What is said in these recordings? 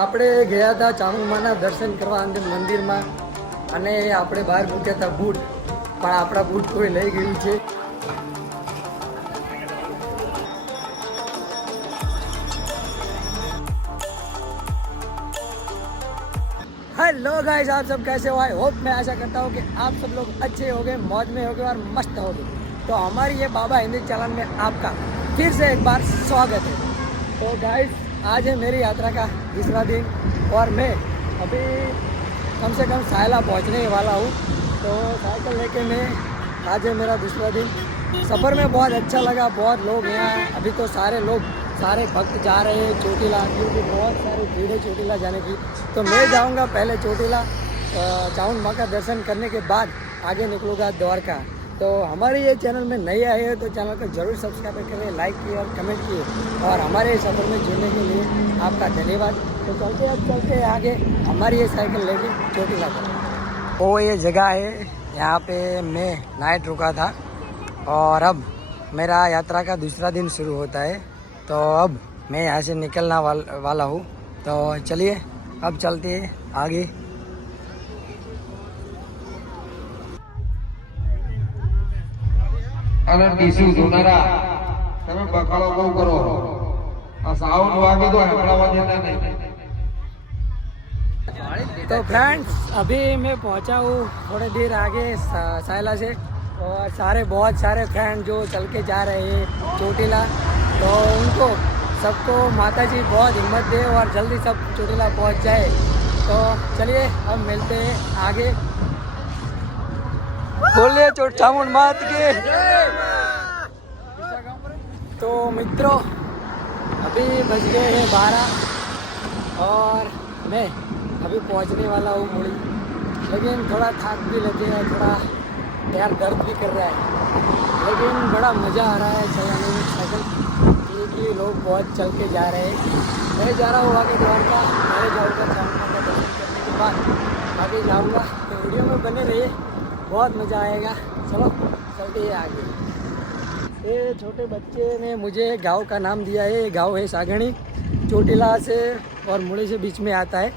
આપણે ગયા હતા ચામુંડાના દર્શન કરવા અંદર મંદિરમાં અને આપણે બહાર મૂક્યા હતા બૂટ પણ આપણા બૂટ કોઈ લઈ ગયું છે हेलो गाइस आप सब कैसे हो आई होप मैं आशा करता हूँ कि आप सब लोग अच्छे होंगे मौज में होंगे और मस्त होंगे तो हमारी ये बाबा हिंदी चैनल में आपका फिर से एक बार स्वागत है तो गाइस आज है मेरी यात्रा का दूसरा दिन और मैं अभी कम से कम सायला पहुँचने वाला हूँ। तो साइकिल लेके मैं आज है मेरा दूसरा दिन। सफ़र में बहुत अच्छा लगा, बहुत लोग यहाँ अभी तो सारे लोग, सारे भक्त जा रहे हैं चोटीला, क्योंकि बहुत सारी भीड़ है चोटीला जाने की। तो मैं जाऊँगा पहले चोटीला चामुंड माँ का दर्शन करने के बाद आगे निकलूँगा द्वारका। तो हमारे ये चैनल में नए आए हो तो चैनल को ज़रूर सब्सक्राइब करें लाइक किए और कमेंट किए। और हमारे सफ़र में जुड़ने के लिए आपका धन्यवाद। तो चलते अब चलते आगे। हमारी ये साइकिल लेके चोटीला तक वो ये जगह है यहाँ पे मैं नाइट रुका था। और अब मेरा यात्रा का दूसरा दिन शुरू होता है। तो अब मैं यहाँ से निकलना वाल, वाला हूँ। तो चलिए अब चलते हैं आगे। અને ટીસુ જોનારા તમે બકાળો બહુ કરો આ સાઉન્ડ વાગે તો હમણાં દેતા નહીં तो फ्रेंड्स अभी मैं पहुंचा हूँ थोड़ी देर आगे सा- सायला से और सारे बहुत सारे फ्रेंड जो चल के जा रहे हैं चोटीला तो उनको सबको माता जी बहुत हिम्मत दे और जल्दी सब चोटीला पहुंच जाए तो चलिए अब मिलते हैं आगे बोलिए चोट चामुंड मात के तो मित्रों अभी बज गए हैं बारह और मैं अभी पहुँचने वाला हूँ मुड़ी लेकिन थोड़ा थक भी लगे है थोड़ा पैर दर्द भी कर रहा है लेकिन बड़ा मज़ा आ रहा है चलाने में साइकिल क्योंकि लोग बहुत चल के जा रहे हैं मैं जा रहा हूँ आगे द्वारका मैं जाऊँगा चामुंडा का दर्शन करने के बाद आगे जाऊँगा तो वीडियो में बने रहिए बहुत मज़ा आएगा। चलो, चलते हैं आगे। ये छोटे बच्चे ने मुझे गाँव का नाम दिया है। ये गाँव है सागणी। चोटीला से और मुड़े से बीच में आता है।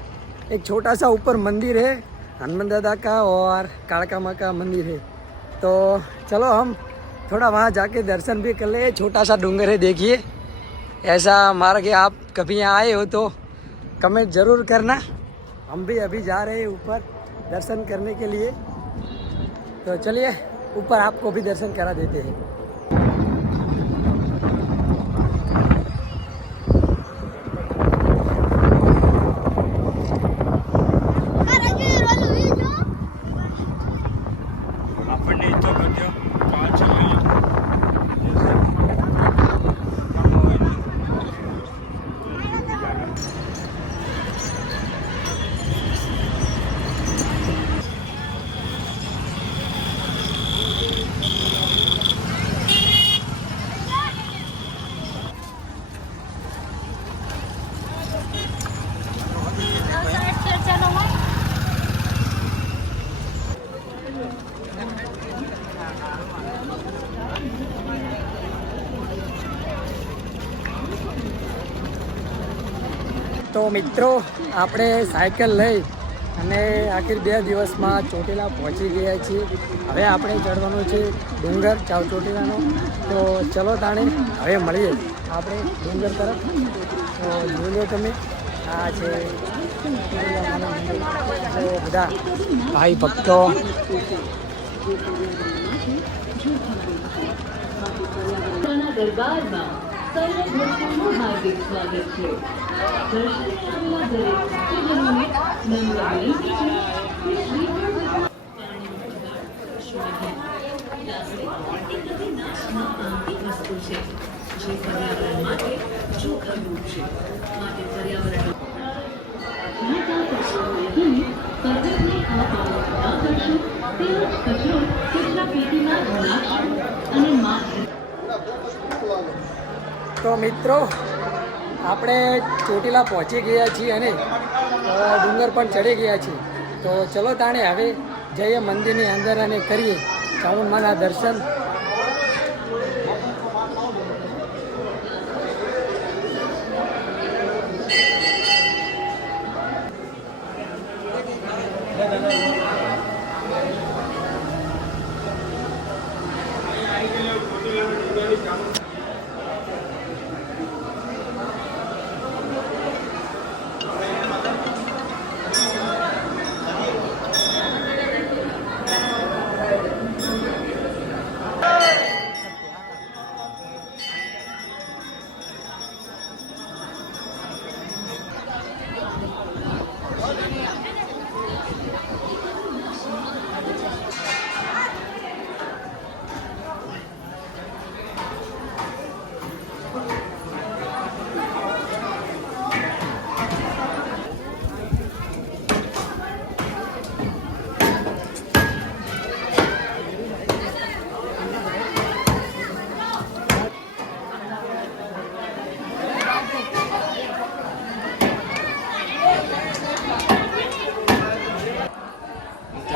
एक छोटा सा ऊपर मंदिर है हनुमान दादा का और कालका माँ का मंदिर है। तो चलो, हम थोड़ा वहाँ जाके दर्शन भी कर ले। छोटा सा डूंगर है, देखिए। ऐसा मार्ग आप कभी यहाँ आए हो तो कमेंट ज़रूर करना। हम भी अभी जा रहे हैं ऊपर दर्शन करने के लिए। तो चलिए ऊपर आपको भी दर्शन करा देते हैं। તો મિત્રો, આપણે સાયકલ લઈ અને આખી બે દિવસમાં ચોટીલા પહોંચી ગયા છીએ. હવે આપણે ચડવાનું છે ડુંગર, ચાવ ચોટીલાનો. તો ચલો તાણે, હવે મળીએ. આપણે ડુંગર તરફ. તો જોઈ લો તમે, આ છે બધા ભાઈ ભક્તો, દરબારમાં સર્વ ભક્તોનું હાર્દિક છે. વસ્તુ છે જે પર્યાવરણ માટે જોખમરૂપ છે. પર્યાવરણ પેટીમાં જ નાખશો અને માત્ર તો મિત્રો, આપણે ચોટીલા પહોંચી ગયા છીએ અને ડુંગર પણ ચડી ગયા છીએ. તો ચલો તાણે હવે જઈએ મંદિરની અંદર અને કરીએ ચામુંડમાના દર્શન.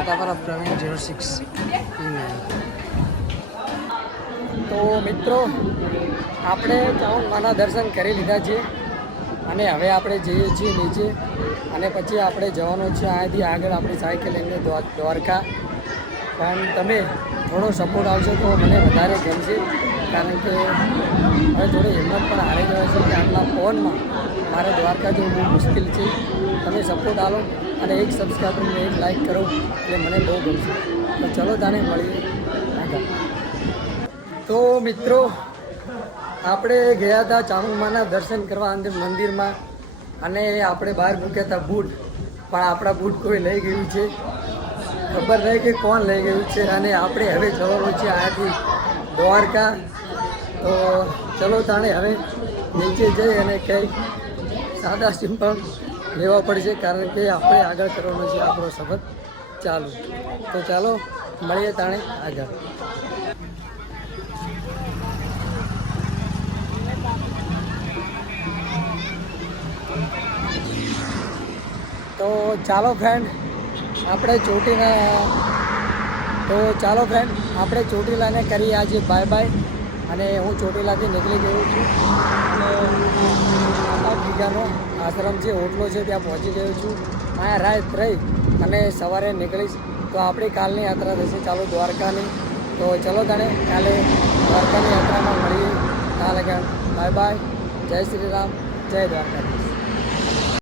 તમારા પ્રવીણ ઝીરો સિક્સ તો મિત્રો, આપણે ચામુંડમાના દર્શન કરી લીધા છે અને હવે આપણે જઈએ છીએ નીચે અને પછી આપણે જવાનું છે અહીંયાથી આગળ આપણી સાયકલ લઈને દ્વા- દ્વારકા. પણ તમે થોડો સપોર્ટ આવશો તો મને વધારે ગમશે. કારણ કે હવે થોડી હિંમત પણ હારી ગયો છે કે આટલા ફોનમાં મારે દ્વારકા જવું બહુ મુશ્કેલ છે. તમે સપોર્ટ આલો અને એક સબસ્ક્રાઈબરને એક લાઈક કરો એટલે મને બહુ ગમશે. તો ચલો તાને મળીએ. તો મિત્રો, આપણે ગયા હતા ચામુમાના દર્શન કરવા અંદર મંદિરમાં અને આપણે બહાર મૂક્યા હતા બૂટ. પણ આપણા બૂટ કોઈ લઈ ગયું છે. ખબર નહીં કે કોણ લઈ ગયું છે અને આપણે હવે જવાનું છે આથી દ્વારકા. તો ચલો તાણે હવે નીચે જઈ અને કંઈ સાદા સિમ્પલ લેવા પડશે, કારણ કે આપણે આગળ કરવાનો છે આપણો સફર ચાલુ. તો ચાલો, મળીએ તાણે આગળ. તો ચાલો ફ્રેન્ડ આપણે ચોટીલા તો ચાલો ફ્રેન્ડ આપણે ચોટીલાને કરીએ આજે બાય બાય અને હું ચોટીલાથી નીકળી ગયો છું. અને બીજાનો આશ્રમ છે હોટલો છે ત્યાં પહોંચી ગયો છું. અહીંયા રાત રહી અને સવારે નીકળીશ. તો આપણી કાલની યાત્રા થશે. ચાલો દ્વારકાની. તો ચલો તણે કાલે દ્વારકાની યાત્રામાં મળીએ. ત્યાં લગન બાય બાય. જય શ્રી રામ. જય દ્વારકા